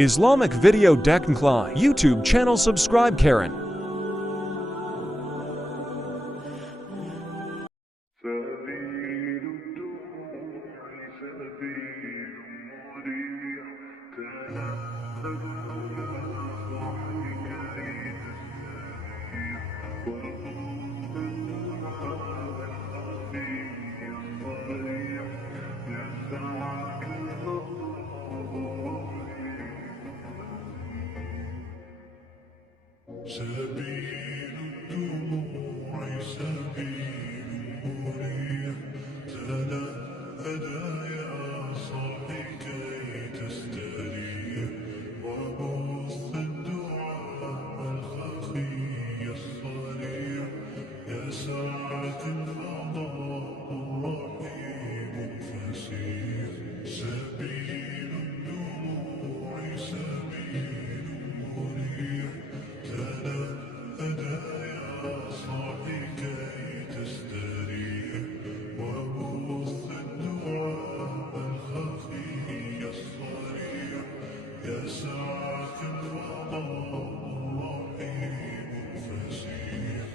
Islamic Video Decline YouTube channel. Subscribe, Karen. سبيل الدموع سبيل مريح تنهد يا صاحي كي تستريح وردها الخفي الصريح يسعك سبيل الدموع سبيل مريح تنهد يا صاحي كي تستريح وبث الدعاء الخفي الصريح يسعك الفضاء الرحيم الفسيح سبيل الدموع سبيل مريح تنهد يا صاحي كي تستريح وبث الدعاء الخفي الصريح يسعك الفضاء الرحيم الفسيح